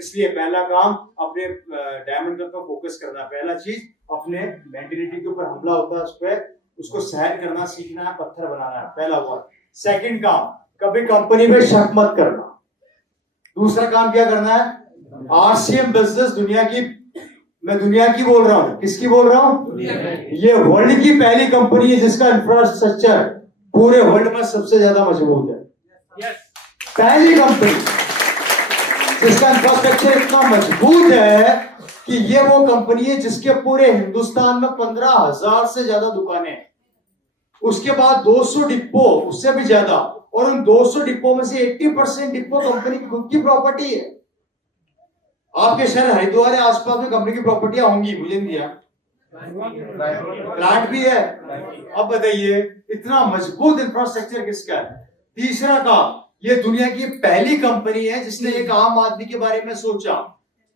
इसलिए पहला काम अपने डायमंड क्लब पर फोकस करना। पहला चीज अपने मेंटेलिटी के ऊपर हमला होता है, उस पर उसको सहन करना सीखना है, पत्थर बनाना है, पहला वर्ड। सेकंड काम, कभी कंपनी में शक मत करना। दूसरा काम क्या करना है, आरसीएम बिजनेस दुनिया की, मैं दुनिया की बोल रहा हूं, किसकी बोल रहा हूं, ये वर्ल्ड की पहली कंपनी है जिसका इंफ्रास्ट्रक्चर पूरे वर्ल्ड में सबसे ज्यादा मजबूत है। पहली कंपनी जिसका इंफ्रास्ट्रक्चर इतना मजबूत है कि ये वो कंपनी है जिसके पूरे हिंदुस्तान में 15,000 से ज्यादा दुकानें हैं। उसके बाद 200 डिपो, उससे भी ज्यादा, और उन 200 डिपो में से 80% डिपो कंपनी की खुद की प्रॉपर्टी है। आपके शहर हरिद्वार या आसपास में कंपनी की प्रॉपर्टियां होंगी, मुझे नहीं दिया, प्लांट भी है। अब बताइए इतना मजबूत इंफ्रास्ट्रक्चर किसका है। तीसरा काम, ये दुनिया की पहली कंपनी है जिसने एक आम आदमी के बारे में सोचा।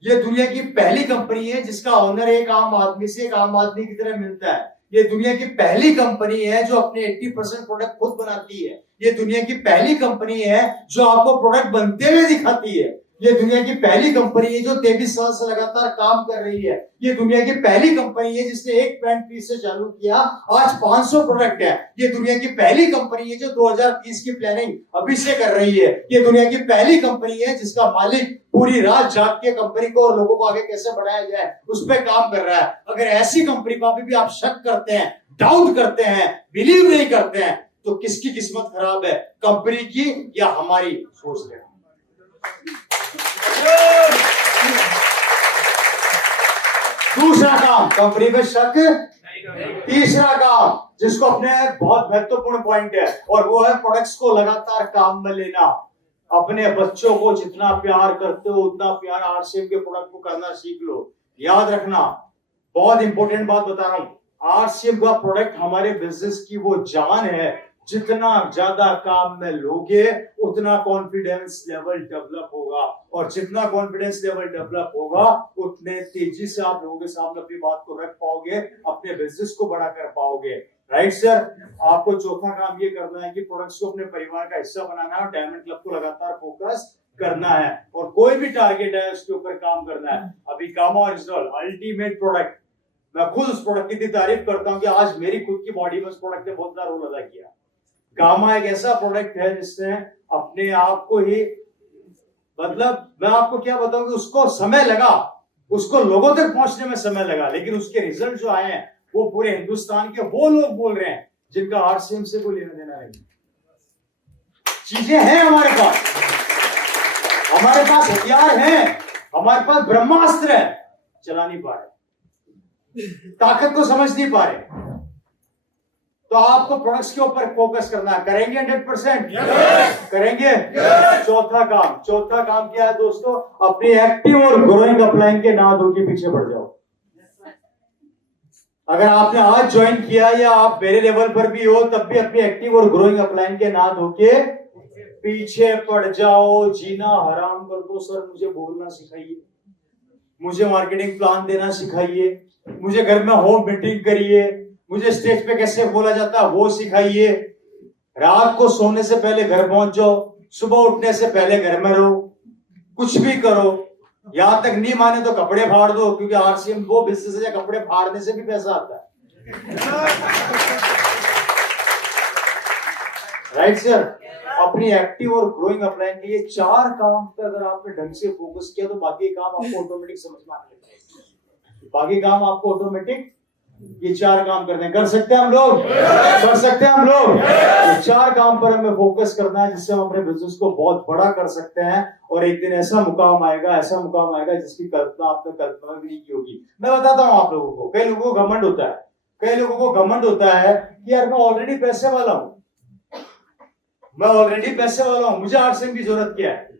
ये दुनिया की पहली कंपनी है जिसका ओनर एक आम आदमी से एक आम आदमी की तरह मिलता है। ये दुनिया की पहली कंपनी है जो अपने 80% प्रोडक्ट खुद बनाती है। ये दुनिया की पहली कंपनी है जो आपको प्रोडक्ट बनते हुए दिखाती है। ये दुनिया की पहली कंपनी है जो 23 साल से लगातार काम कर रही है। ये दुनिया की पहली कंपनी है जिसने एक पेंट पीस से चालू किया, आज 500 प्रोडक्ट है। ये दुनिया की पहली कंपनी है जो 2030 की प्लानिंग अभी से कर रही है। ये दुनिया की पहली कंपनी है जिसका मालिक पूरी रात जाग के कंपनी को और लोगों को आगे कैसे बढ़ाया जाए उस पर काम कर रहा है। अगर ऐसी कंपनी पर भी आप शक करते हैं, डाउट करते हैं, बिलीव नहीं करते हैं, तो किसकी किस्मत खराब है, कंपनी की या हमारी, सोच लें। दूसरा काम, कंपनी में शक। तीसरा काम जिसको अपने बहुत महत्वपूर्ण पॉइंट है, और वो है प्रोडक्ट्स को लगातार काम में लेना। अपने बच्चों को जितना प्यार करते हो उतना प्यार आरसीएम के प्रोडक्ट को करना सीख लो। याद रखना, बहुत इंपॉर्टेंट बात बता रहा हूं, आरसीएम का प्रोडक्ट हमारे बिजनेस की वो जान है। जितना ज्यादा काम में लोगे उतना कॉन्फिडेंस लेवल डेवलप होगा, और जितना कॉन्फिडेंस लेवल डेवलप होगा उतने तेजी से आप लोगों के सामने अपनी बात को रख पाओगे, अपने बिजनेस को बड़ा कर पाओगे। Right sir. आपको चौथा काम ये करना है कि प्रोडक्ट्स को अपने परिवार का हिस्सा बनाना है और डायमंड क्लब को लगातार फोकस करना है, और कोई भी टारगेट है उसके ऊपर काम करना है। अभी गामा ओरिजिनल अल्टीमेट प्रोडक्ट, मैं खुद उस प्रोडक्ट की तारीफ करता हूं कि आज मेरी खुद की बॉडी में उस प्रोडक्ट ने बहुत बड़ा रोल अदा किया। गामा एक ऐसा प्रोडक्ट है जिसने अपने आप को ही, मतलब मैं आपको क्या बताऊं कि उसको समय लगा, उसको लोगों तक पहुंचने में समय लगा, लेकिन उसके रिजल्ट जो आए हैं वो पूरे हिंदुस्तान के वो लोग बोल रहे हैं जिनका आरसीएम से कोई लेना देना नहीं। चीजें हैं हमारे पास हथियार हैं, हमारे पास ब्रह्मास्त्र है, चला नहीं पा रहे, ताकत को समझ नहीं पा रहे। तो आपको प्रोडक्ट्स के ऊपर फोकस करना है। करेंगे 100%? करेंगे। चौथा काम क्या है दोस्तों, अपनी एक्टिव और ग्रोइंग अपलाइन के ना धो के पीछे बढ़ जाओ। अगर आपने आज ज्वाइन किया या आप मेरे लेवल पर भी हो तब भी अपनी एक्टिव और ग्रोइंग अपलाइन के ना धो के पीछे पड़ जाओ। जीना हराम कर दो। सर मुझे बोलना सिखाइए, मुझे मार्केटिंग प्लान देना सिखाइए, मुझे घर में होम मीटिंग करिए, मुझे स्टेज पे कैसे बोला जाता है वो सिखाइए। रात को सोने से पहले घर पहुंच जाओ, सुबह उठने से पहले घर में रहो, कुछ भी करो। यहां तक नहीं माने तो कपड़े फाड़ दो, क्योंकि आरसीएम वो बिजनेस है कपड़े फाड़ने से भी पैसा आता है। Right sir. अपनी एक्टिव और ग्रोइंग अपलाइन के ये 4 काम पे अगर आपने ढंग से फोकस किया तो बाकी काम आपको ऑटोमेटिक समझ में आने लगेगा। बाकी काम आपको ऑटोमेटिक, ये 4 काम करने कर सकते हैं हम लोग, कर सकते हैं हम लोग। ये 4 काम पर हमें फोकस करना है जिससे हम अपने बिजनेस को बहुत बड़ा कर सकते हैं, और एक दिन ऐसा मुकाम आएगा जिसकी कल्पना आपने कल्पना भी नहीं की होगी। मैं बताता हूँ आप लोगों को, कई लोगों को घमंड होता है कि यार मैं ऑलरेडी पैसे वाला हूं, मुझे आरसीएम की जरूरत क्या है।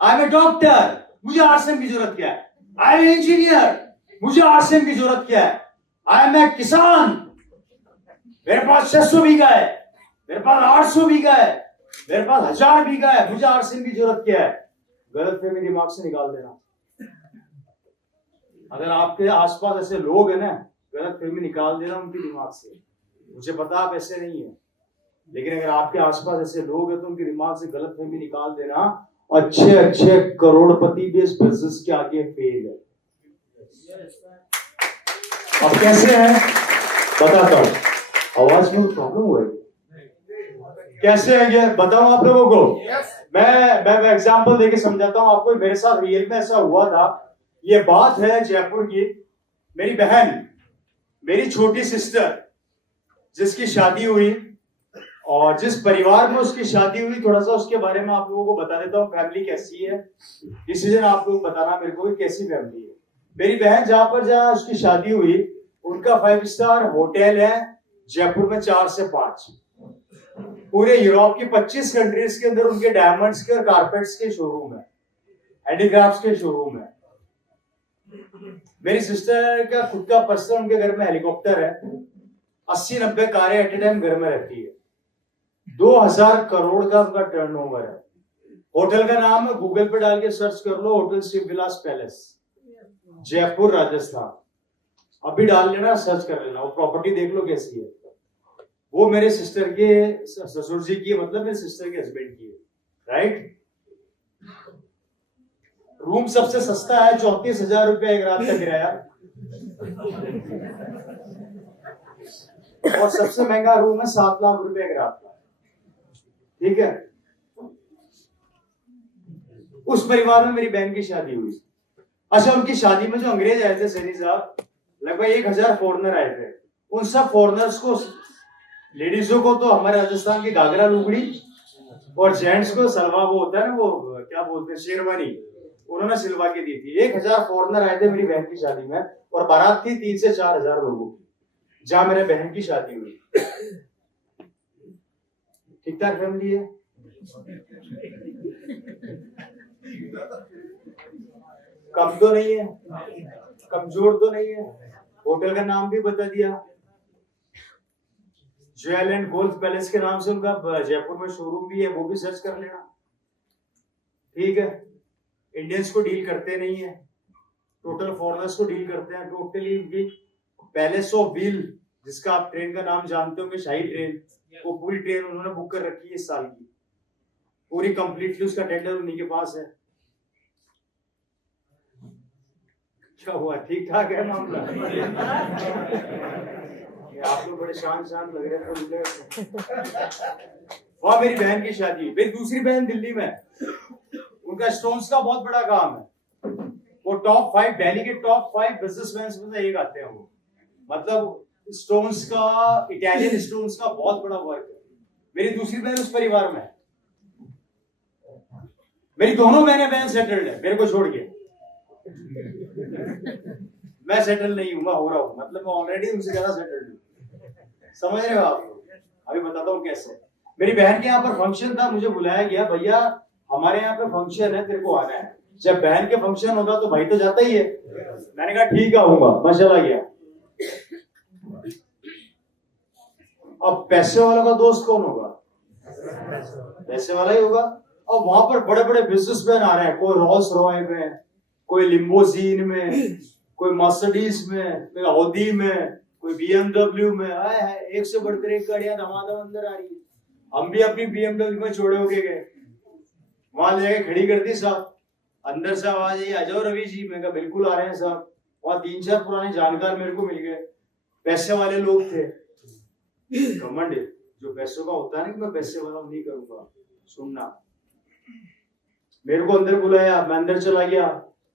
आई एम ए डॉक्टर, मुझे आरसीएम की जरूरत क्या है। आई एम इंजीनियर, मुझे आरसीएम की जरूरत क्या है। आई एम ए किसान, मेरे पास 600 बीघा है, मेरे पास 800 बीघा है, मेरे पास 1000 बीघा है, मुझे आरसीएम की जरूरत क्या है। गलतफहमी दिमाग से निकाल देना। अगर आपके आसपास ऐसे लोग हैं ना, गलतफहमी निकाल देना उनके दिमाग से। मुझे पता आप ऐसे नहीं है, लेकिन अगर आपके आसपास ऐसे लोग हैं तो उनके दिमाग से गलतफहमी निकाल देना, अच्छे अच्छे करोड़पति भी इस बिजनेस के आगे फेल है। अब कैसे है बताता हूं। आवाज में प्रॉब्लम हुआ है, कैसे है ये बताऊं आप लोगों को। मैं एग्जांपल देके समझाता हूं आपको। मेरे साथ रियल में ऐसा हुआ था। ये बात है जयपुर की। मेरी बहन, मेरी छोटी सिस्टर, जिसकी शादी हुई और जिस परिवार में उसकी शादी हुई, थोड़ा सा उसके बारे में आप लोगों को बता देता हूँ। फैमिली कैसी है, डिसीजन आप लोग बताना मेरे को कैसी फैमिली है। मेरी बहन जहां उसकी शादी हुई, उनका 5 स्टार होटल है जयपुर में 4 से 5। पूरे यूरोप की 25 कंट्रीज के अंदर उनके डायमंड्स के और कारपेट्स के शोरूम है, हैंडीक्राफ्ट्स के शोरूम है। मेरी सिस्टर का खुद का पर्सनल उनके घर में हेलीकॉप्टर है। 80-90 कारें एट ए टाइम घर में रहती है। 2000 करोड़ का उनका टर्नओवर है। होटल का नाम है, गूगल पे डाल के सर्च कर लो, होटल शिव विलास पैलेस, जयपुर राजस्थान। अभी डाल लेना, सर्च कर लेना, वो प्रॉपर्टी देख लो कैसी है। वो मेरे सिस्टर के ससुर जी की, मतलब मेरे सिस्टर के हस्बैंड की है, राइट। रूम सबसे सस्ता है, 34,000 रुपया एक रात का किराया। और सबसे महंगा रूम है 7 लाख रुपए एक रात का। ठीक है। उस परिवार में मेरी बहन की शादी हुई। अच्छा, उनकी शादी में जो अंग्रेज आए थे सैनी साहब, लगभग 1000 फॉरनर आए थे। उन सब फॉरनर्स को, लेडीजों को तो हमारे राजस्थान की घाघरा लुगड़ी, और जेंट्स को सलवा, वो होता है ना, वो क्या बोलते हैं, शेरवानी, उन्होंने सिलवा के दी थी। 1000 फॉरनर आए थे मेरी बहन की शादी में, और बारात थी 3 से 4000 लोगों की, जहां मेरे बहन की शादी हुई। ठीक ठाक फैमिली है। कम तो नहीं है, कमजोर तो नहीं है। होटल का नाम भी बता दिया, ज्वेल एंड गोल्फ पैलेस के नाम से उनका जयपुर में शोरूम भी है, वो भी सर्च कर लेना। ठीक है। इंडियंस को डील करते नहीं है, टोटल फॉरेनर्स को डील करते हैं टोटली। पैलेस ऑफ व्हील, जिसका आप ट्रेन का नाम जानते होंगे, शाही ट्रेन, वो पूरी ट्रेन उन्होंने बुक कर रखी है इस साल की, पूरी कंप्लीटली। उसका टेंडर उन्हीं के पास है। क्या हुआ, ठीक ठाक है मामला? आप लोग बड़े शांत लग रहे थे। वहां मेरी बहन की शादी। मेरी दूसरी बहन दिल्ली में, उनका स्टोन्स का बहुत बड़ा काम है। वो टॉप 5 दिल्ली के टॉप 5 बिजनेसमैन में से एक आते हैं वो। मतलब स्टोन्स का, इटालियन स्टोन्स का बहुत बड़ा वर्क है। मेरी दूसरी बहन उस परिवार में है। मेरी दोनों बहन सेटल्ड है, मेरे को छोड़ के। मैं सेटल नहीं हूं, मैं हो रहा हूं, मतलब मैं ऑलरेडी उनसे ज्यादा सेटल्ड हूं। समझ रहे हो आप लोग? अभी बताता हूँ कैसे। मेरी बहन के यहाँ पर फंक्शन था, मुझे बुलाया गया, भैया हमारे यहाँ पे फंक्शन है, तेरे को आना है। जब बहन के फंक्शन होगा तो भाई तो जाता ही है। मैंने कहा ठीक है, आऊंगा। मैं चला गया। अब पैसे वालों का दोस्त कौन होगा? पैसे वाला ही होगा। और वहां पर बड़े बड़े बिजनेसमैन आ रहे हैं, कोई रोल्स रॉय में, कोई लिम्बोजीन में, कोई मर्सिडीज में, कोई ऑडी में, कोई BMW में। आए है, एक से बढ़कर एक गाड़ियां धमाधम अंदर आ रही है। हम भी अपनी BMW में चौड़े होके गए, वहां जाके खड़ी कर दी साहब। अंदर से आवाज आई, आ जाओ रवि जी। मैं कहा बिल्कुल आ रहे हैं साहब। वहां 3-4 पुराने जानकार मेरे को मिल गए, पैसे वाले लोग थे। घमंड जो पैसों का होता है ना, कि मैं पैसे वाला नहीं करूंगा। सुनना, मेरे को अंदर बुलाया, मैं अंदर चला गया।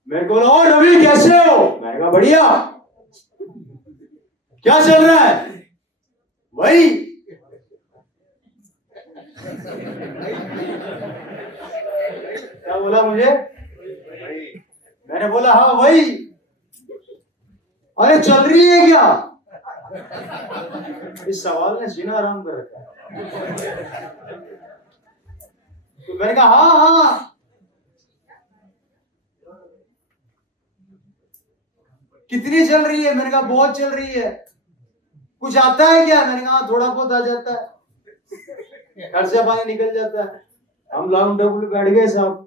मेरे को बोला, ओ रवि कैसे हो? मैंने कहा बढ़िया। क्या चल रहा है? वही। क्या बोला मुझे? मैंने बोला हाँ वही। अरे चल रही है क्या? इस सवाल ने जीना आराम कर रखा है। तो मैंने कहा हाँ। कितनी चल रही है? मैंने कहा बहुत चल रही है। कुछ आता है क्या? मैंने कहा थोड़ा बहुत आ जाता है, खर्चा पानी निकल जाता है। हम राउंड टेबल पे बैठ गए साहब।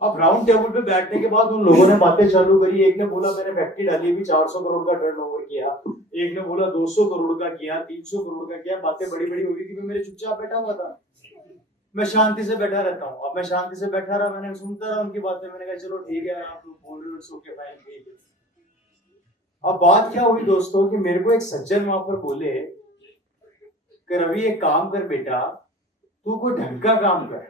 अब राउंड टेबल पे बैठने के बाद उन लोगों ने बातें चालू करी। एक ने बोला मैंने फैक्ट्री डाली भी 400 करोड़ का टर्नओवर किया, एक ने बोला 200 करोड़ का किया, 300 करोड़ का किया। बातें बड़ी बड़ी हो गई थी, मैं मेरे चुपचाप बैठा हुआ था। मैं शांति से बैठा रहता हूँ। अब मैं शांति से बैठा रहा, मैंने सुनता रहा उनकी बातें, मैंने कहा चलो ठीक है आप लोग बोल रहे हो, सो के फाइन ठीक है। अब बात क्या हुई दोस्तों कि मेरे को एक सज्जन वहां पर बोले कि रवि एक काम कर बेटा, तू कोई ढंग का काम कर।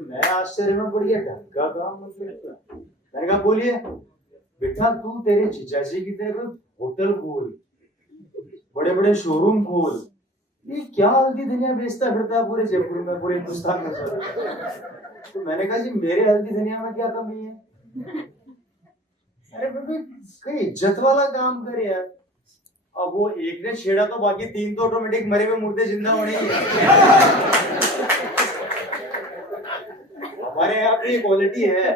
मैं आश्चर्य में पड़ गया, ढंग का काम मतलब? मैंने कहा बोलिए। बेटा तू तेरे जीजाजी की तरह कोई होटल खोल, बड़े बड़े शोरूम खोल, ये क्या हल्दी धनिया बेचता फिरता है पूरे जयपुर में, पूरे हिंदुस्तान में सर। तो मैंने कहा जी मेरे हल्दी धनिया में क्या कमी है? अरे बेबी कहीं इज्जत वाला काम कर यार। अब वो एक ने छेड़ा तो बाकी तीन तो ऑटोमेटिक मरे हुए मुर्दे जिंदा होने ही है। हमारे यहाँ पे क्वालिटी है,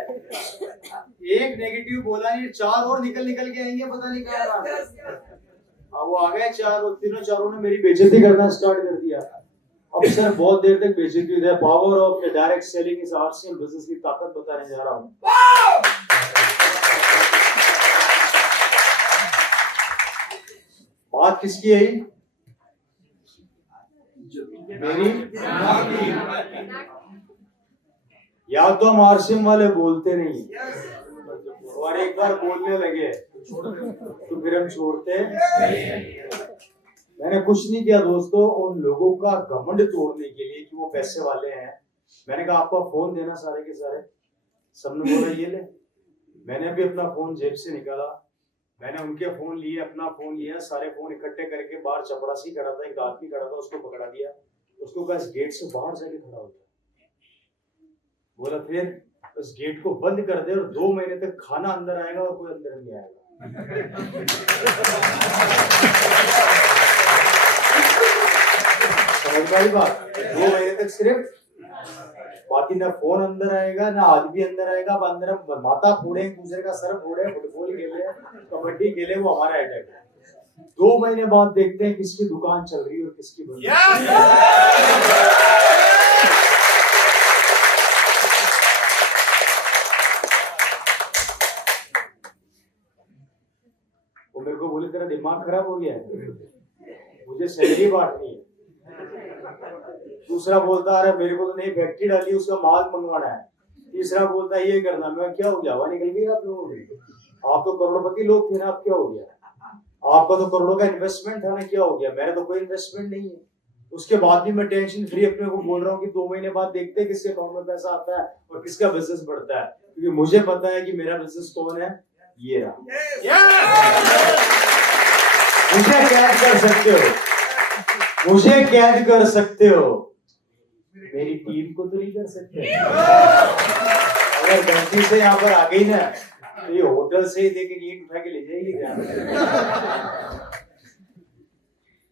एक नेगेटिव बोला नहीं, चार और निकल के आएंगे, पता नहीं क्या रहा। अब वो आ गए चार, चारों ने मेरी बेइज्जती करना स्टार्ट कर दिया। अब सर बहुत देर तक बेइज्जती है। पावर ऑफ डायरेक्ट सेलिंग इस आरसीएम बिजनेस की ताकत बताने जा रहा हूँ। बात किसकी है? मेरी। या तो हम आरसीएम वाले बोलते नहीं और एक बार बोलने लगे तो फिर हम छोड़ते। मैंने कुछ नहीं किया दोस्तों, उन लोगों का घमंड तोड़ने के लिए कि वो पैसे वाले हैं। मैंने कहा आपका फोन देना सारे के सारे। सबने बोला ये ले। मैंने भी अपना फोन जेब से निकाला, मैंने उनके फोन लिए, अपना फोन लिया, सारे फोन इकट्ठे करके बाहर चपरासी खड़ा था, एक आदमी खड़ा था, उसको पकड़ा दिया। उसको कहा इस गेट से बाहर जाके खड़ा होता। बोला फिर उस गेट को बंद कर दे और 2 महीने तक खाना अंदर आएगा और कोई अंदर नहीं आएगा। समझ में आई बात? 2 महीने तक सिर्फ, बाकी ना फोन अंदर आएगा ना आदमी अंदर आएगा। अब अंदर हम माता फोड़े, एक दूसरे का सर फोड़े, फुटबॉल खेले, कबड्डी खेले, वो हमारा अटैक है। 2 महीने बाद देखते हैं किसकी दुकान चल रही है और किसकी बंद। वो मेरे को बोले तेरा दिमाग खराब हो गया है, मुझे सैलरी बांटनी है। दूसरा बोलता अरे मेरे को तो नहीं फैक्ट्री डाली, उसका माल मंगवाना है। तीसरा बोलता है ये करना। मैं क्या हो गया, हवा निकल गई आप लोगों की? आप तो करोड़पति लोग थे ना, आप क्या हो गया? आपका तो करोड़ों का इन्वेस्टमेंट था ना, क्या हो गया? मेरा तो कोई इन्वेस्टमेंट नहीं है। उसके बाद भी मैं टेंशन फ्री अपने को बोल रहा हूँ कि 2 महीने बाद देखते हैं किसके अकाउंट में पैसा आता है और किसका बिजनेस बढ़ता है, क्योंकि मुझे पता है कि मेरा बिजनेस कौन है। ये रहा। मुझे कैद कर सकते हो, मुझे कैद कर सकते हो, मेरी टीम को तो नहीं कर सकते। अगर गलती से यहाँ पर आ गई ना तो ये होटल से ही देके ईंट उठा के ले जाएगी क्या?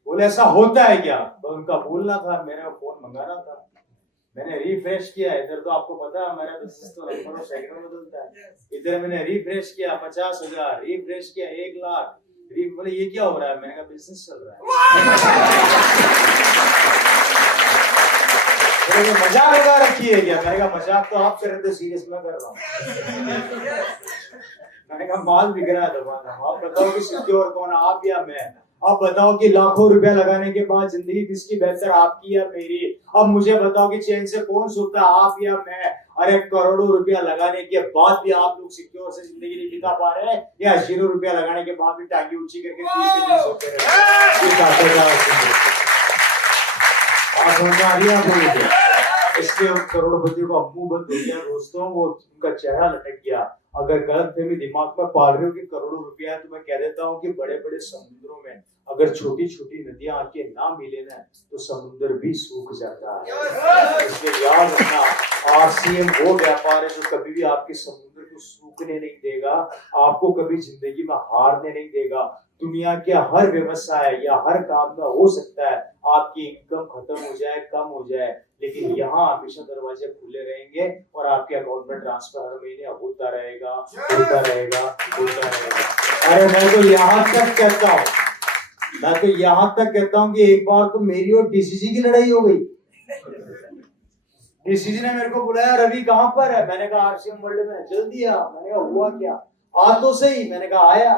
बोले ऐसा होता है क्या? तो उनका बोलना था, मेरा फोन मंगाना था, मैंने रिफ्रेश किया। इधर तो आपको पता है हमारा बिजनेस तो नंबरों सेकंडों में बदलता है। इधर मैंने रिफ्रेश किया 50,000, रिफ्रेश किया 1 लाख। बोले ये क्या हो रहा है? मैंने कहा बिजनेस चल रहा है। मजाक लगा रखी है क्या? मैंने कहा मजाक तो आप कर रहे थे, सीरियस मैं कर रहा हूँ। मैंने कहा माल बिक रहा है दुकान, आप बताओ कि सिक्योर कौन, आप या मैं? अब बताओ कि लाखों रुपया लगाने के बाद जिंदगी किसकी बेहतर, आपकी या मेरी? अब मुझे बताओ कि चैन से कौन सोता है, आप या मैं? अरे करोड़ों रुपया लगाने के बाद भी आप लोग सिक्योर से जिंदगी नहीं बिता पा रहे हैं, या 0 रुपया लगाने के बाद भी टांगी ऊंची करके 30 दिन सोते रहे? इसलिए उन करोड़पतियों का मुंह बंद हो गया दोस्तों, वो उनका चेहरा लटक गया। अगर गलतफहमी दिमाग में पाल रहे हो कि करोड़ों रुपया है, तो मैं कह देता हूँ कि बड़े बड़े समुद्रों में अगर छोटी छोटी नदियां आके ना मिले ना तो समुद्र भी सूख जाता है। इसलिए याद रखना, आरसीएम वो व्यापार है जो कभी भी आपके समुद्र को सूखने नहीं देगा, आपको कभी जिंदगी में हारने नहीं देगा। दुनिया के हर व्यवसाय या हर काम में हो सकता है आपकी इनकम खत्म हो जाए, कम हो जाए, लेकिन यहाँ हमेशा दरवाजे खुले रहेंगे और आपके अकाउंट में ट्रांसफर हर महीने होता रहेगा, होता रहेगा, होता रहेगा। अरे मैं तो यहाँ तक कहता हूँ कि एक बार तो मेरी और डीसीजी की लड़ाई हो गई। डीसीजी ने मेरे को बुलाया, रवि कहाँ पर है? मैंने कहा आरसीएम वर्ल्ड में। जल्दी आ। मैंने कहा हुआ क्या? आ तो सही। मैंने कहा आया।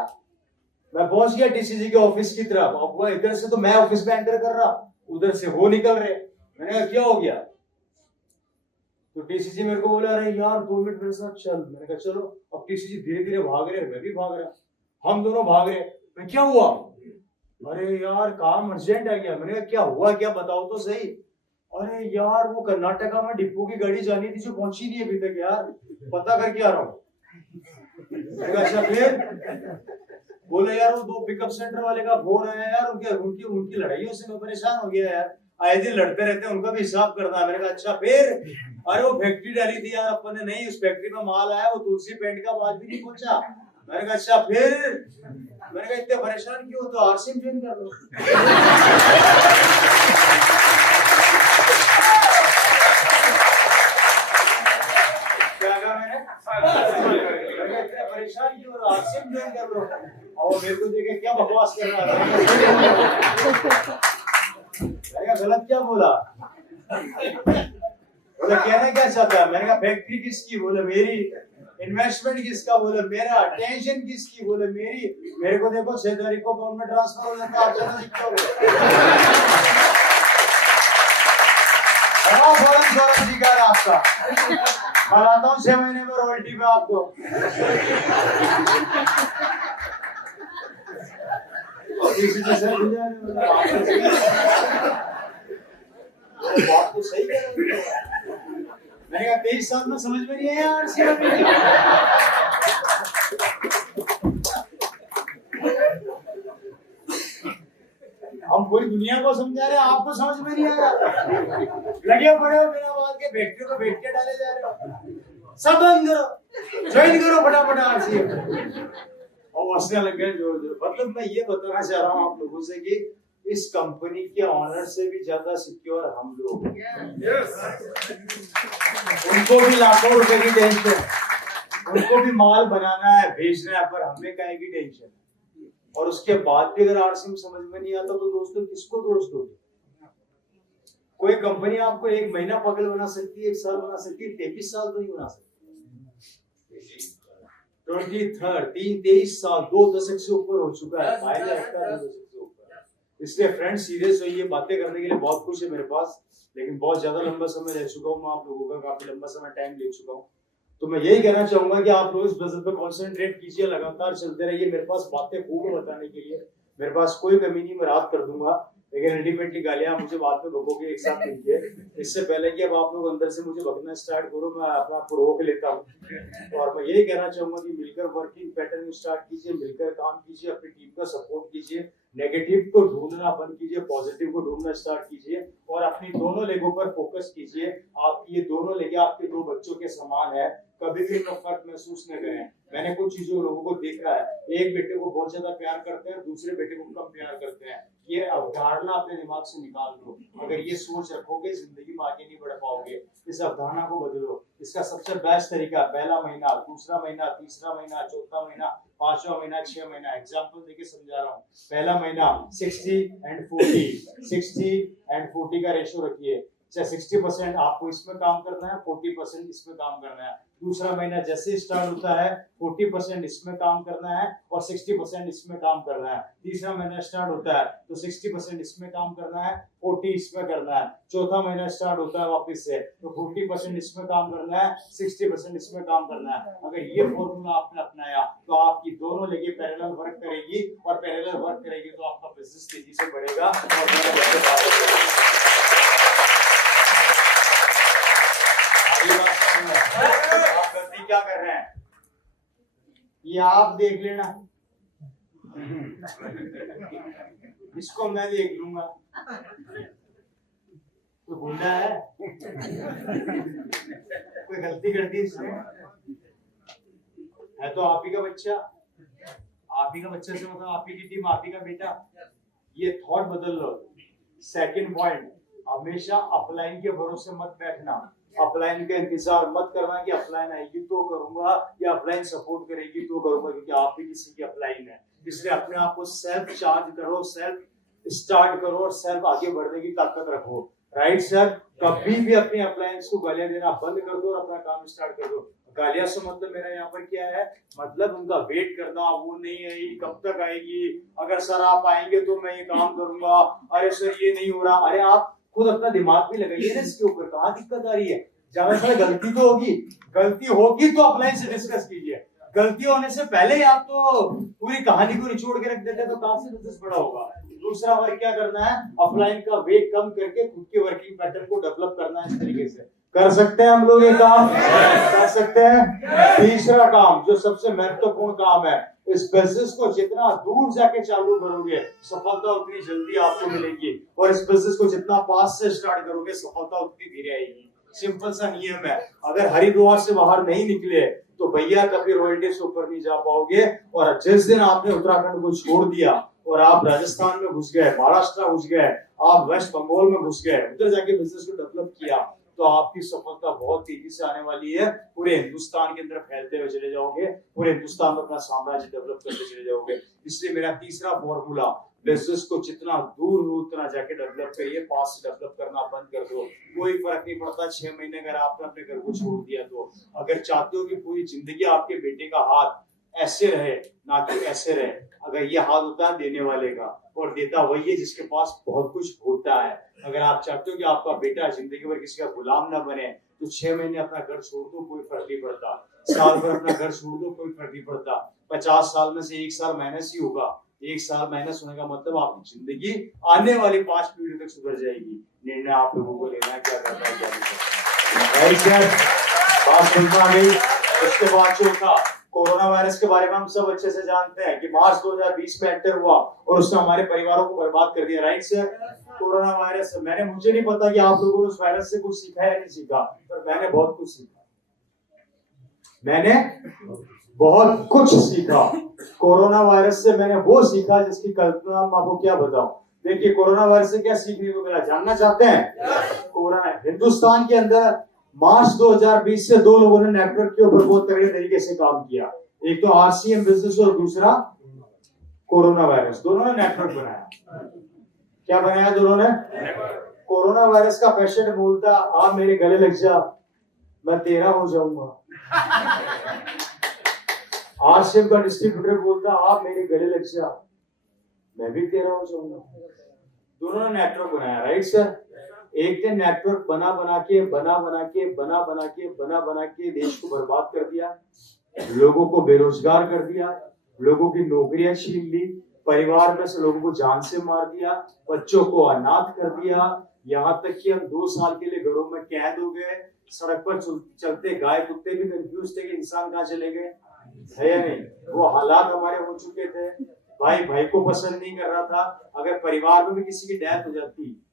मैं पहुंच गया डीसीजी के ऑफिस की तरफ। अब वो इधर से तो मैं ऑफिस में एंटर कर रहा, उधर से वो निकल रहे। मैंने कहा क्या हो गया? तो टीसीजी मेरे को बोला अरे यार 2 मिनट मेरे साथ चल। मैंने कहा चलो। अब टीसीजी धीरे धीरे भाग रहे, मैं भी भाग रहा, हम दोनों भाग रहे। मैं क्या हुआ? अरे यार काम अर्जेंट है क्या? मैंने कहा क्या हुआ, क्या बताओ तो सही। अरे यार वो कर्नाटका में डिपो की गाड़ी जानी थी जो पहुंची नहीं अभी तक यार, पता करके आ रहा हूँ। मैंने कहा अच्छा फिर? बोले यार वो 2 पिकअप सेंटर वाले का फोन आया यार, उनकी उनकी लड़ाइयों से मैं परेशान हो गया यार, आए दिन लड़ते रहते हैं, उनका भी हिसाब करना है। मैंने कहा अच्छा फिर? अरे वो फैक्ट्री डाली थी यार अपन ने, नहीं उस फैक्ट्री में माल आया, वो तुलसी पेंट का माल भी नहीं पहुंचा। मैंने कहा अच्छा फिर? मैंने कहा इतने परेशान क्यों हो, तो आरसीएम ज्वाइन कर लो। क्या कहा मैंने? इतने परेशान क्यों हो, आरसीएम ज्वाइन कर लो। और मेरे को देखे क्या बकवास कर रहा है, गलत क्या बोला? बोले कहना क्या चाहता है? मैंने कहा फैक्ट्री किसकी? बोले मेरी। इन्वेस्टमेंट किसका? बोले मेरा। टेंशन किसकी? बोले मेरी। मेरे को देखो 6 तारीख को अकाउंट में ट्रांसफर हो जाता है, आप चलो दिखा है आपका। मैं आता हूँ 6 महीने में रॉयल्टी पे आपको। बात तो सही कह रहे हो। मैंने कहा 23 साल में समझ में नहीं आया आरसीएम। हम पूरी दुनिया को समझा रहे हैं, आपको समझ में नहीं आया। लगे पड़े हो बिना बात के, फैक्ट्री को बैठ के डाले जा रहे हो। सब बंद करो, ज्वाइन करो फटाफट आरसीएम। और हंसने लग गए जोर जोर। मतलब मैं ये बताना चाह रहा हूँ आप लोगों से कि इस कंपनी के ऑनर से भी ज्यादा सिक्योर हम लोग। उनको भी लाखों रुपए की टेंशन, उनको भी माल बनाना है, भेजना है, पर हमें काहे की टेंशन? और उसके बाद भी अगर आरसीएम समझ में नहीं आता तो दोस्तों किसको दोष दोगे? कोई कंपनी आपको 1 महीना पागल बना सकती है, 1 साल बना सकती है, 33 साल तो नहीं बना सकती। 23 साल, 2 दशक से ऊपर हो चुका है, फायदा इसका 2 दशक से ऊपर। इसलिए फ्रेंड्स सीरियस होइए, बातें करने के लिए बहुत कुछ है मेरे पास, लेकिन बहुत ज्यादा लंबा समय ले चुका हूँ मैं आप लोगों का, काफी लंबा समय टाइम ले चुका हूँ। तो मैं यही कहना चाहूंगा कि आप लोग इस बिजनेस पे कंसंट्रेट कीजिए, लगातार चलते रहिए। मेरे पास बातें खूब है बताने के लिए, मेरे पास कोई कमी नहीं, मैं रात कर दूंगा, लेकिन अल्टीमेटली गालियां आप मुझे बाद में बकोगे एक साथ मिलके। इससे पहले कि अब आप लोग अंदर से मुझे बकना स्टार्ट करो, मैं अपना आपको रोक लेता हूँ। और मैं यही कहना चाहूंगा कि मिलकर वर्किंग पैटर्न स्टार्ट कीजिए, मिलकर काम कीजिए, अपनी टीम का सपोर्ट कीजिए, नेगेटिव को ढूंढना बंद कीजिए, पॉजिटिव को ढूंढना स्टार्ट कीजिए, और अपनी दोनों लेगों पर फोकस कीजिए। आपकी ये दोनों लेगे आपके 2 बच्चों के समान है, कभी भी इनका फर्क महसूस न करें। मैंने कुछ चीजों लोगों को देखा है, एक बेटे को बहुत ज्यादा प्यार करते हैं, दूसरे बेटे को कम प्यार करते हैं। ये अवधारणा अपने दिमाग से निकाल दो। अगर ये सोच रखोगे जिंदगी में आगे नहीं बढ़ पाओगे। इस अवधारणा को बदलो। इसका सबसे बेस्ट तरीका, पहला महीना, दूसरा महीना, तीसरा महीना, चौथा महीना, 5वां महीना, 6 महीना। एग्जांपल देके समझा रहा हूँ। पहला महीना 60 and 40 का रेशियो रखिए। 60% आपको इसमें काम करना है, 40% इसमें काम करना है। दूसरा महीना जैसे स्टार्ट होता है 40% इसमें काम करना है और 60% इसमें काम करना है। तीसरा महीना स्टार्ट होता है तो 60% इसमें काम करना है, 40 इसमें करना है। चौथा महीना स्टार्ट होता है वापस से तो 40% इसमें काम करना है, 60% इसमें काम करना है। अगर ये फॉर्मूला आपने अपनाया तो आपकी दोनों लेगे पैरेलल वर्क करेगी, और पैरेलल वर्क करेगी तो आपका बिजनेस तेजी से बढ़ेगा। आप गलती क्या कर रहे हैं ये आप देख लेना, इसको मैं देख लूंगा। तो गुंडा है, कोई गलती कर दी इसने, है तो आप ही का बच्चा, आप ही का बच्चा से मतलब आप ही की टीम, आप ही का बेटा। ये थॉट बदल लो। सेकंड पॉइंट, हमेशा अपलाइन के भरोसे मत बैठना। अपलाइन का इंतजार मत करना कि अपलाइन आएगी तो करूंगा या अपलाइन सपोर्ट करेगी तो करूंगा, क्योंकि आप भी किसी की अपलाइन है। इसलिए अपने आप को सेल्फ चार्ज करो, सेल्फ स्टार्ट करो और सेल्फ आगे बढ़ने की ताकत रखो। Right sir? कभी भी अपने अप्लायंस को गालियां देना बंद कर दो और अपना काम स्टार्ट कर दो। गालियां से मतलब मेरा यहाँ पर क्या है, मतलब उनका वेट करना, वो नहीं आई, कब तक आएगी, अगर सर आप आएंगे तो मैं ये काम करूंगा, अरे सर ये नहीं हो रहा। अरे आप खुद अपना दिमाग भी लगाइए ना इसके ऊपर, कहाँ दिक्कत आ रही है। ज्यादा से गलती तो होगी, गलती होगी तो अपलाइन से डिस्कस कीजिए। गलती होने से पहले ही आप तो पूरी कहानी को निचोड़ के रख देते तो कहां से बिजनेस बड़ा होगा। दूसरा वर्क क्या करना है, ऑफलाइन का वेट कम करके खुद के वर्किंग पैटर्न को डेवलप करना है। इस तरीके से कर सकते हैं हम लोग ये काम, कर सकते हैं। तीसरा काम जो सबसे महत्वपूर्ण काम है, इस बिजनेस को जितना दूर जाके चालू करोगे सफलता उतनी जल्दी आपको मिलेगी, और इस बिजनेस को जितना पास से स्टार्ट करोगे सफलता उतनी धीरे आएगी। सिंपल सा नियम है, अगर हरिद्वार से बाहर नहीं निकले तो भैया कभी रॉयल्टी से ऊपर नहीं जा पाओगे। और जिस दिन आपने उत्तराखंड को छोड़ दिया और आप राजस्थान में घुस गए, महाराष्ट्र घुस गए, आप वेस्ट बंगाल में घुस गए, उधर जाके बिजनेस को डेवलप किया, तो आपकी सफलता बहुत तेजी से आने वाली है। पूरे हिंदुस्तान के अंदर फैलते हुए चले जाओगे, पूरे हिंदुस्तान में अपना साम्राज्य डेवलप करते चले जाओगे। इसलिए मेरा तीसरा फॉर्मूला, बिजनेस को जितना दूर हो उतना जाके डेवलप करिए, पास से डेवलप करना बंद कर दो। कोई फर्क नहीं पड़ता 6 महीने अगर आपने अपने घर को छोड़ दिया तो। अगर चाहते हो कि पूरी जिंदगी आपके बेटे का हाथ ऐसे रहे ना कि ऐसे रहे, अगर ये हाथ होता है देने वाले का, और देता वही है जिसके पास बहुत कुछ होता है। अगर आप चाहते हो कि आपका बेटा जिंदगी भर किसी का गुलाम ना बने तो 6 महीने अपना घर छोड़ दो, कोई फर्क नहीं पड़ता। साल भर अपना घर छोड़ दो, कोई फर्क नहीं पड़ता। 50 साल में से 1 साल माइनस ही होगा। 1 साल माइनस होने का मतलब आपकी जिंदगी आने वाली 5 पीढ़ी तक सुधर जाएगी। निर्णय आप लोगों को लेना है, क्या करना है क्या नहीं करना। बात सुनना आ गई। उसके बाद चौथा, कोरोना वायरस के बारे में हम सब अच्छे से जानते हैं कि मार्च 2020 में एंटर हुआ और उसने हमारे परिवारों को बर्बाद कर दिया, राइट सर। कोरोना वायरस, मुझे नहीं पता कि आप लोगों ने उस वायरस से कुछ सीखा या नहीं सीखा, पर मैंने बहुत कुछ सीखा। मैंने बहुत कुछ सीखा कोरोना वायरस से। मैंने वो सीखा जिसकी कल्पना मैं आपको क्या बताऊं। देखिए कोरोना वायरस से क्या सीखने को मिला, जानना चाहते हैं। कोरोना हिंदुस्तान के अंदर मार्च 2020 से 2 लोगों ने नेटवर्क के ऊपर बहुत तगड़े तरीके से काम किया। एक तो आरसीएम बिजनेस और दूसरा कोरोना वायरस। दोनों ने नेटवर्क बनाया। क्या बनाया दोनों ने? कोरोना वायरस का पेशेंट बोलता आप मेरे गले लग जा, मैं तेरा हो जाऊंगा। आरसीएम का डिस्ट्रीब्यूटर बोलता आप मेरे गले लग जा, मैं भी तेरा हो जाऊंगा। दोनों ने नेटवर्क बनाया, राइट सर। एक ने नेटवर्क बना बना के देश को बर्बाद कर दिया, लोगों को बेरोजगार कर दिया, लोगों की नौकरियां छीन ली, परिवार में से लोगों को जान से मार दिया, बच्चों को अनाथ कर दिया, यहाँ तक कि हम 2 साल के लिए घरों में कैद हो गए। सड़क पर चलते गाय कुत्ते भी कंफ्यूज थे कि इंसान कहाँ चले गए, है या नहीं। वो हालात हमारे हो चुके थे। भाई भाई को पसंद नहीं कर रहा था। अगर परिवार में भी किसी की डेथ हो जाती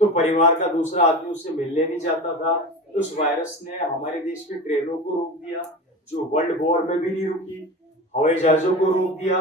तो परिवार का दूसरा आदमी उससे मिलने नहीं चाहता था। तो उस वायरस ने हमारे देश की ट्रेनों को रोक दिया, जो वर्ल्ड वॉर में भी नहीं रुकी, हवाई जहाजों को रोक दिया,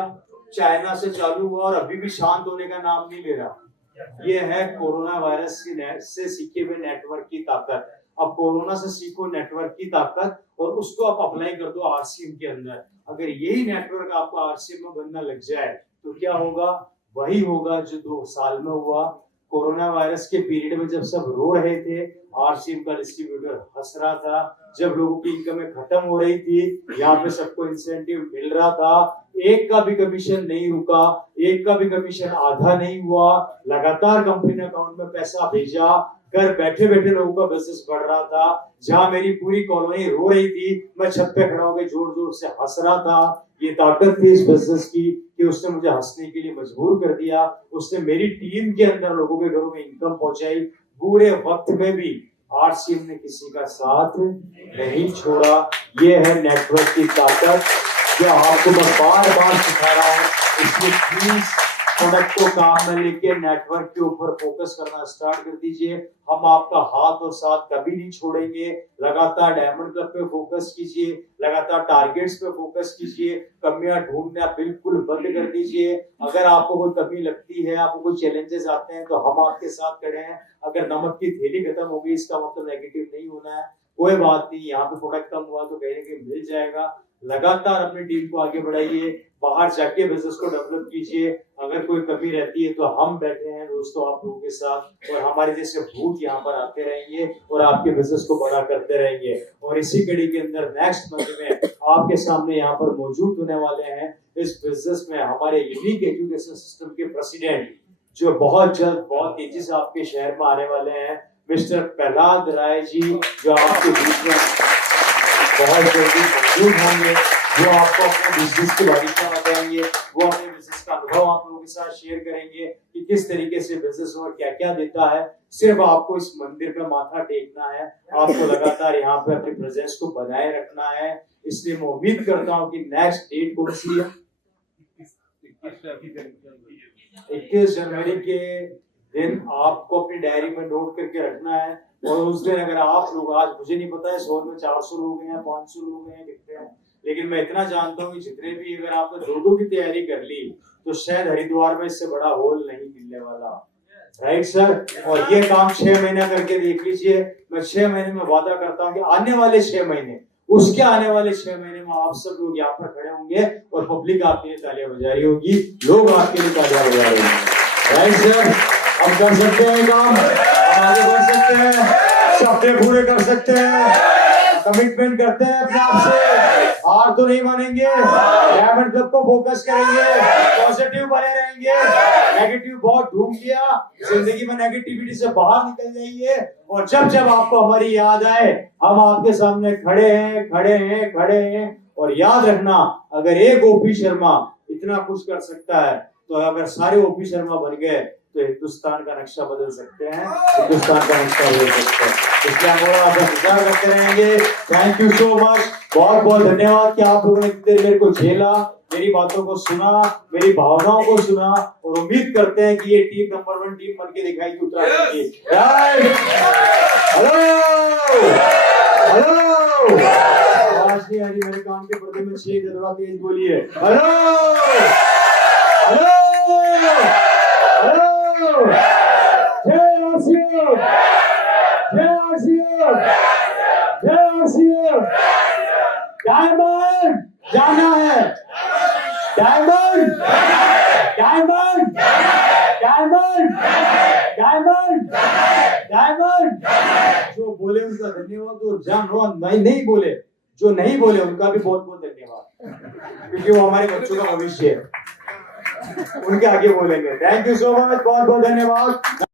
चाइना से चालू हुआ और अभी भी शांत होने का नाम नहीं ले रहा। ये है कोरोना वायरस से सीखे हुए नेटवर्क की ताकत। अब कोरोना से सीखो नेटवर्क की ताकत और उसको आप अप्लाई कर दो आरसीएम के अंदर। अगर यही नेटवर्क आपको आरसीएम में बनना लग जाए तो क्या होगा? वही होगा जो 2 साल में हुआ। कोरोना वायरस के पीरियड में जब सब रो रहे थे, आरसीएम का डिस्ट्रीब्यूटर हंस रहा था। जब लोगों की इनकम खत्म हो रही थी, यहाँ पे सबको इंसेंटिव मिल रहा था, एक का भी कमीशन नहीं रुका, एक का भी कमीशन आधा नहीं हुआ, लगातार कंपनी ने अकाउंट में पैसा भेजा, घर बैठे बैठे लोगों का बिजनेस बढ़ रहा था। जहां मेरी पूरी कॉलोनी रो रही थी, मैं छत पे खड़ा होकर जोर जोर से हंस रहा था। ये ताकत थी इस बिजनेस की कि उसने मुझे हंसने के लिए मजबूर कर दिया। उसने मेरी टीम के अंदर लोगों के घरों में इनकम पहुंचाई। बुरे वक्त में भी आरसीएम ने किसी का साथ नहीं छोड़ा। ये है नेटवर्क की ताकत जो आपको मैं बार बार सिखा रहा हूँ। इसलिए प्लीज प्रोडक्ट को काम में लेके नेटवर्क के ऊपर फोकस करना स्टार्ट कर दीजिए। हम आपका हाथ और साथ कभी नहीं छोड़ेंगे। लगातार डायमंड क्लब पे फोकस कीजिए, लगातार टारगेट्स पे फोकस कीजिए, कमियां ढूंढना बिल्कुल बंद कर दीजिए। अगर आपको कोई कमी लगती है, आपको कोई चैलेंजेस आते हैं तो हम आपके साथ खड़े हैं। अगर नमक की थैली खत्म होगी इसका मतलब नेगेटिव नहीं होना है। कोई बात नहीं, यहाँ पे प्रोडक्ट कम हुआ तो कहीं ना कहीं मिल जाएगा। लगातार अपनी टीम को आगे बढ़ाइए, बाहर जाके बिजनेस को डेवलप कीजिए। अगर कोई कमी रहती है तो हम बैठे हैं दोस्तों आप लोगों के साथ, और हमारे जैसे भूत यहाँ पर आते रहेंगे और आपके बिजनेस को बड़ा करते रहेंगे। और इसी कड़ी के अंदर नेक्स्ट मंथ में आपके सामने यहाँ पर मौजूद होने वाले हैं इस बिजनेस में हमारे यूनिक एजुकेशन सिस्टम के प्रेसिडेंट, जो बहुत जल्द बहुत तेजी से आपके शहर में आने वाले हैं, मिस्टर प्रहलाद राय जी, जो आपके बीच में बहुत जल्दी मौजूद होंगे, जो आपको अपने बिजनेस के बारे में बताएंगे। वो अपने बिजनेस का अनुभव आप लोगों के साथ शेयर करेंगे कि किस तरीके से बिजनेस और क्या क्या देता है। सिर्फ आपको इस मंदिर पे माथा टेकना है, आपको लगातार यहाँ पे अपनी प्रेजेंस को बनाए रखना है। इसलिए मैं उम्मीद करता हूँ कि नेक्स्ट डेट कौन सी है, 21 जनवरी के दिन आपको अपनी डायरी में नोट करके रखना है। और उस दिन अगर आप लोग, आज मुझे नहीं पता है 100 में 400 लोग हैं, 500 लोग हैं, कितने हैं, लेकिन मैं इतना जानता हूँ कि जितने भी, अगर आपने 2-2 की तैयारी कर ली तो शायद हरिद्वार में इससे बड़ा हॉल नहीं मिलने वाला। Right sir? और ये काम 6 महीना करके देख लीजिए। मैं 6 महीने में वादा करता हूँ कि आने वाले 6 महीने, उसके आने वाले 6 महीने में आप सब लोग यहाँ पर खड़े होंगे और पब्लिक आपके लिए तालियां बजा रही होगी, लोग आपके लिए तालियां बजा रहे होंगे। Right sir? हम कर सकते हैं काम, हम आगे बढ़ सकते हैं, सपने पूरे कर सकते हैं, कमिटमेंट करते हैं अपने आप से, हार तो नहीं मानेंगे, डायमंड क्लब को फोकस करेंगे, पॉजिटिव बने रहेंगे। नेगेटिव बहुत ढूंढ लिया, जिंदगी में नेगेटिविटी से बाहर निकल जाइए। और जब जब आपको हमारी याद आए, हम आपके सामने खड़े हैं, खड़े हैं, खड़े हैं। और याद रखना, अगर एक ओपी शर्मा इतना कुछ कर सकता है, तो अगर सारे ओपी शर्मा बन गए तो हिंदुस्तान का नक्शा बदल सकते हैं, हिंदुस्तान का नक्शा बदल सकते हैं। इसलिए हम आपका इंतजार करते रहेंगे। थैंक यू सो मच, बहुत बहुत धन्यवाद कि आप लोगों ने इतनी देर मेरे को झेला, मेरी बातों को सुना, मेरी भावनाओं को सुना। और उम्मीद करते हैं कि ये टीम नंबर 1 टीम बन के दिखाएगी उत्तराखंड की। हेलो हेलो, आवाज नहीं आ रही मेरे कान के पर्दे में, छेद थोड़ा तेज बोलिए। हेलो हेलो हेलो, जय आरसीएफ, जय आरसीएफ, जय आरसीएफ। डायमंड जाना है, diamond diamond diamond diamond diamond. जो बोले उनका धन्यवाद, और जहाँ नहीं बोले, जो नहीं बोले उनका भी बहुत बहुत धन्यवाद, क्योंकि वो हमारे बच्चों का भविष्य है, उनके आगे बोलेंगे। थैंक यू सो मच, बहुत बहुत धन्यवाद।